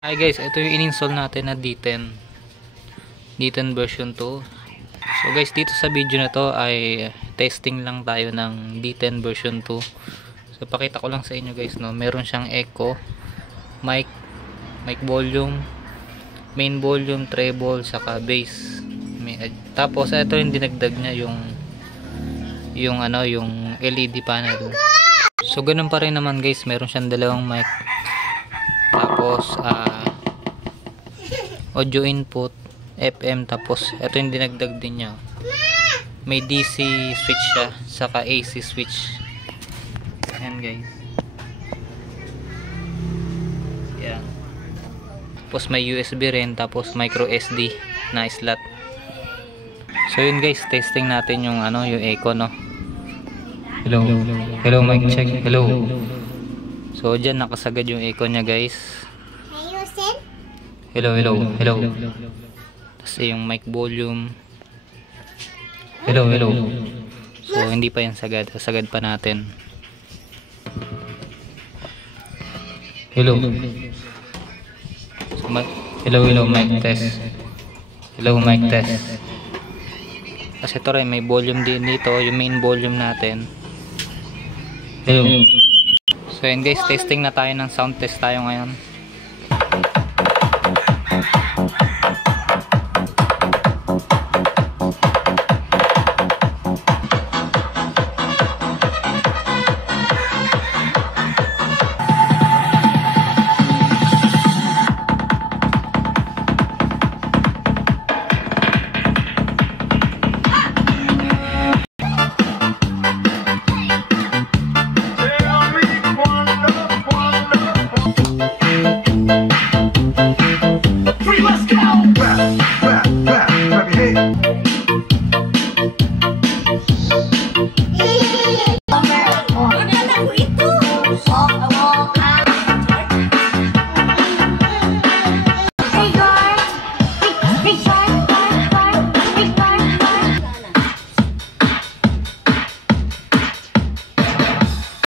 Hi guys, ito yung in-install natin na D10 version 2. So guys, dito sa video na to ay testing lang tayo ng D10 version 2. So pakita ko lang sa inyo guys, no, meron siyang echo, mic volume, main volume, treble, saka bass. Tapos ito yung dinagdag niya yung LED panel. So ganun pa rin naman guys, meron siyang dalawang mic. Tapos audio input, FM, tapos ito yung dinagdag din niya. May DC switch siya, saka AC switch. Ayan guys. Ayan. Tapos may USB rin, tapos micro SD na slot. So yun guys, testing natin yung yung echo, no. Hello. Hello, mic check. Hello. So dyan nakasagad yung echo niya guys. Hello. Tapos yung mic volume. Hello. So hindi pa yan sagad. Sagad pa natin. Hello. So, hello mic test. Hello mic test. Kasi ito rin may volume din dito, yung main volume natin. Hello. So yun guys, testing na tayo ng sound test tayo ngayon.